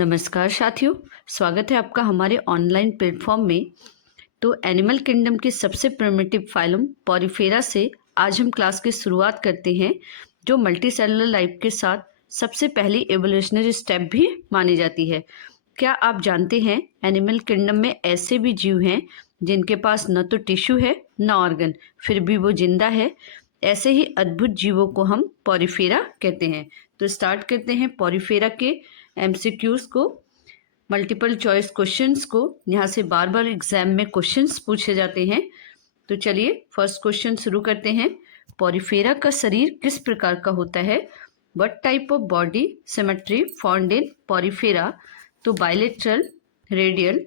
नमस्कार साथियों, स्वागत है आपका हमारे ऑनलाइन प्लेटफॉर्म में। तो एनिमल किंगडम के सबसे प्रिमिटिव फाइलम पॉरीफेरा से आज हम क्लास की शुरुआत करते हैं, जो मल्टी सेलुलर लाइफ के साथ सबसे पहली एवोल्यूशनरी स्टेप भी मानी जाती है। क्या आप जानते हैं एनिमल किंगडम में ऐसे भी जीव हैं जिनके पास न तो टिश्यू है न ऑर्गन, फिर भी वो जिंदा है। ऐसे ही अद्भुत जीवों को हम पॉरीफेरा कहते हैं। तो स्टार्ट करते हैं पॉरीफेरा के एमसीक्यूज को, मल्टीपल चॉइस क्वेश्चंस को। यहाँ से बार बार एग्जाम में क्वेश्चंस पूछे जाते हैं। तो चलिए फर्स्ट क्वेश्चन शुरू करते हैं। पॉरीफेरा का शरीर किस प्रकार का होता है? What type of body symmetry found in Porifera? तो बायलेटरल, रेडियल,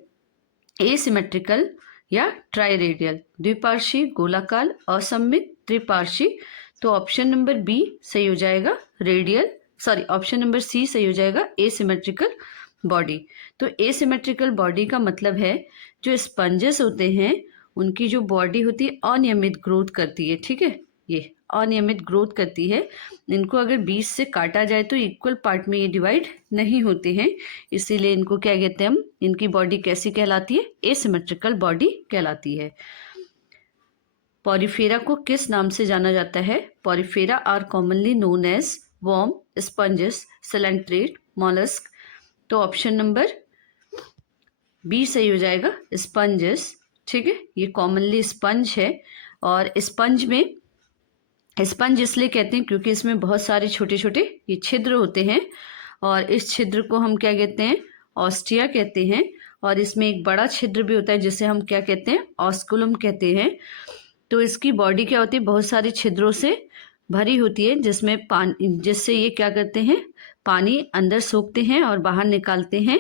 एसिमेट्रिकल या ट्राइरेडियल, द्विपार्श्वीय, गोलाकार, असममित, त्रिपार्श्वीय। तो ऑप्शन नंबर बी सही हो जाएगा, radial, sorry option number C सही हो जाएगा, एसिमेट्रिकल बॉडी। तो एसिमेट्रिकल बॉडी का मतलब है जो स्पंजेस होते हैं उनकी जो बॉडी होती है अनियमित ग्रोथ करती है। ठीक है, ये अनियमित ग्रोथ करती है। इनको अगर बीच से काटा जाए तो इक्वल पार्ट में ये डिवाइड नहीं होते हैं, इसीलिए इनको क्या कहते हैं हम, इनकी बॉडी कैसी कहलाती है? एसिमेट्रिकल बॉडी कहलाती है। पॉरीफेरा को किस नाम से जाना जाता है? Porifera are commonly known as worm, sponges, coelenterate, mollusc. तो ऑप्शन नंबर बी सही हो जाएगा, स्पंजेस। ठीक है, ये कॉमनली स्पंज है। और स्पंज में स्पंज इसलिए कहते हैं क्योंकि इसमें बहुत सारे छोटे छोटे ये छिद्र होते हैं, और इस छिद्र को हम क्या कहते हैं? ऑस्टिया कहते हैं। और इसमें एक बड़ा छिद्र भी होता है जिसे हम क्या कहते हैं? ऑस्कुलम कहते हैं। तो इसकी बॉडी क्या होती है? बहुत सारे छिद्रों से भरी होती है, जिसमें पानी, जिससे ये क्या करते हैं? पानी अंदर सोखते हैं और बाहर निकालते हैं,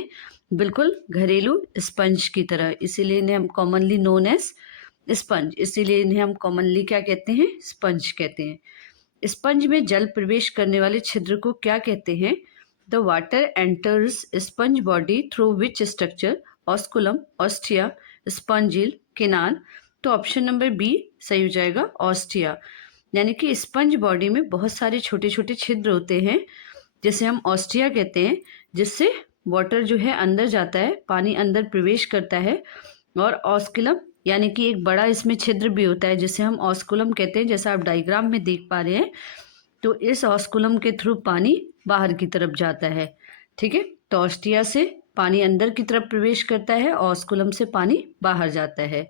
बिल्कुल घरेलू स्पंज की तरह। इसीलिए इन्हें हम कॉमनली नोन एज स्पंज, इसीलिए इन्हें हम कॉमनली क्या कहते हैं? स्पंज कहते हैं। स्पंज में जल प्रवेश करने वाले छिद्र को क्या कहते हैं? The water enters sponge body through which structure? Osculum, ostia, spongocoel, canal. तो ऑप्शन नंबर बी सही हो जाएगा, ऑस्टिया। यानी कि स्पंज बॉडी में बहुत सारे छोटे छोटे छिद्र होते हैं जिसे हम ऑस्टिया कहते हैं, जिससे वाटर जो है अंदर जाता है, पानी अंदर प्रवेश करता है। और ऑस्कुलम यानी कि एक बड़ा इसमें छिद्र भी होता है जिसे हम ऑस्कुलम कहते हैं, जैसा आप डायग्राम में देख पा रहे हैं। तो इस ऑस्कुलम के थ्रू पानी बाहर की तरफ जाता है। ठीक है, तो ऑस्टिया से पानी अंदर की तरफ प्रवेश करता है, ऑस्कुलम से पानी बाहर जाता है।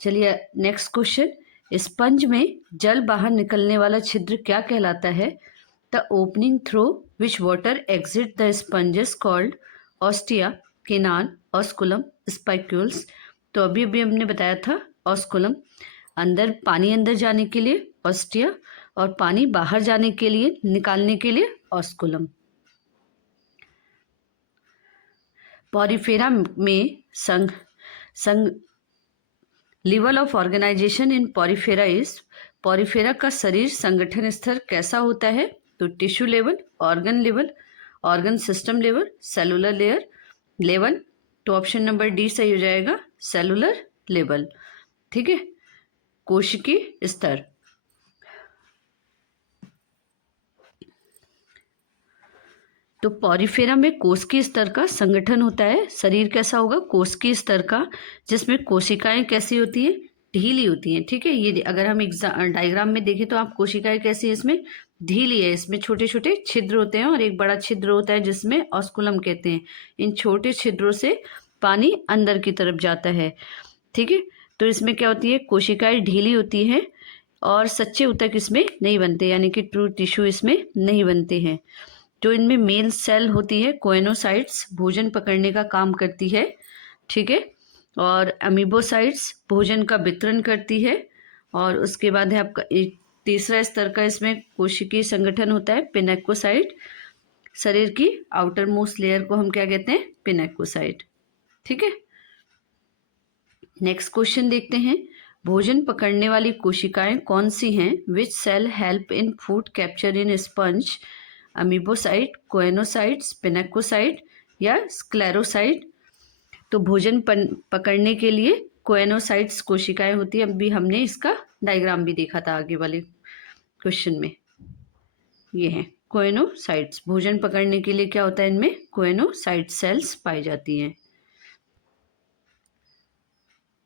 चलिए नेक्स्ट क्वेश्चन। स्पंज में जल बाहर निकलने वाला छिद्र क्या कहलाता है? The opening through which water exit the sponges called ostia, किनार, ऑस्कुलम, स्पाइक्यूल्स। तो अभी अभी हमने बताया था ऑस्कुलम, अंदर पानी अंदर जाने के लिए ऑस्टिया, और पानी बाहर जाने के लिए, निकालने के लिए ऑस्कुलम। पॉरीफेरा में संग level of organisation in Porifera is, Porifera का शरीर संगठन स्तर कैसा होता है? तो tissue level, organ level, organ system level, cellular layer level. तो ऑप्शन नंबर डी सही हो जाएगा, सेलुलर लेवल। ठीक है, कोशिकीय स्तर। तो पॉरीफेरा में कोशिकीय स्तर का संगठन होता है। शरीर कैसा होगा? कोशिकीय स्तर का, जिसमें कोशिकाएं कैसी होती हैं? ढीली होती हैं। ठीक है, ये अगर हम डायग्राम में देखें तो आप कोशिकाएं कैसी है? इसमें ढीली है, इसमें छोटे छोटे छिद्र होते हैं और एक बड़ा छिद्र होता है जिसमें ऑस्कुलम कहते हैं। इन छोटे छिद्रों से पानी अंदर की तरफ जाता है। ठीक है, तो इसमें क्या होती है? कोशिकाएं ढीली होती हैं और सच्चे ऊतक इसमें नहीं बनते, यानी कि ट्रू टिश्यू इसमें नहीं बनते हैं। जो इनमें मेन सेल होती है कोएनोसाइट्स, भोजन पकड़ने का काम करती है। ठीक है, और अमीबोसाइट्स भोजन का वितरण करती है। और उसके बाद है आपका एक तीसरा स्तर का इसमें कोशिकीय संगठन होता है, पिनेकोसाइट। शरीर की आउटर मोस्ट लेयर को हम क्या कहते हैं? पिनेकोसाइट। ठीक है, नेक्स्ट क्वेश्चन देखते हैं। भोजन पकड़ने वाली कोशिकाएं कौन सी हैं? Which cell help in food capture in sponge? Amoebocyte, choanocytes, pinacocyte या स्क्लेरोसाइट। तो भोजन पकड़ने के लिए कोएनोसाइट्स कोशिकाएं होती है। अभी हमने इसका डायग्राम भी देखा था आगे वाले क्वेश्चन में, ये है। कोएनोसाइट्स। भोजन पकड़ने के लिए क्या होता है, इनमें कोएनोसाइट सेल्स पाई जाती हैं।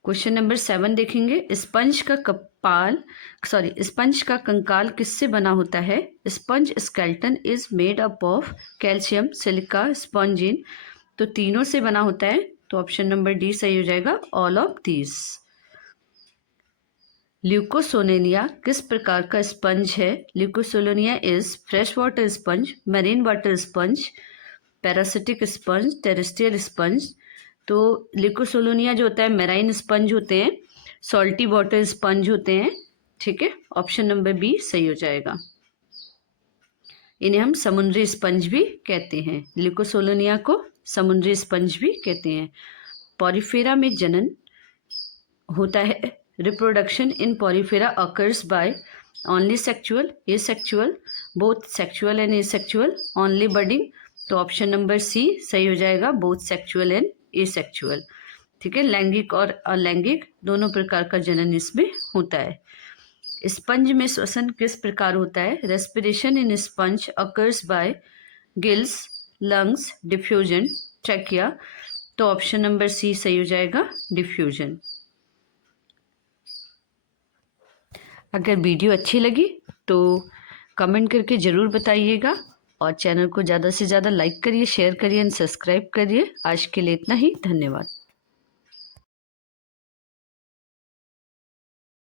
क्वेश्चन नंबर 7 देखेंगे, स्पंज का कंकाल किससे बना होता है? Sponge skeleton is made up of calcium, silica, spongin. तो तीनों से बना होता है, तो ऑप्शन नंबर डी सही हो जाएगा, ऑल ऑफ दीज। ल्यूकोसोलेनिया किस प्रकार का स्पंज है? Leucosolenia is fresh water sponge, marine water sponge, parasitic sponge, terrestrial sponge. तो ल्यूकोसोलेनिया जो होता है मैराइन स्पंज होते हैं, सॉल्टी वाटर स्पंज होते हैं। ठीक है, ऑप्शन नंबर बी सही हो जाएगा। इन्हें हम समुद्री स्पंज भी कहते हैं, ल्यूकोसोलेनिया को समुद्री स्पंज भी कहते हैं। पॉरीफेरा में जनन होता है। Reproduction in Porifera occurs by only sexual, asexual, both sexual and asexual, only budding. तो ऑप्शन नंबर सी सही हो जाएगा, बोथ सेक्चुअल एंड एसेक्चुअल। ठीक है, लैंगिक और अलैंगिक दोनों प्रकार का जनन इसमें होता है। स्पंज में श्वसन किस प्रकार होता है? Respiration in sponge occurs by gills, lungs, diffusion, trachea. तो ऑप्शन नंबर सी सही हो जाएगा, डिफ्यूजन। अगर वीडियो अच्छी लगी तो कमेंट करके ज़रूर बताइएगा और चैनल को ज़्यादा से ज़्यादा लाइक करिए, शेयर करिए एंड सब्सक्राइब करिए। आज के लिए इतना ही, धन्यवाद।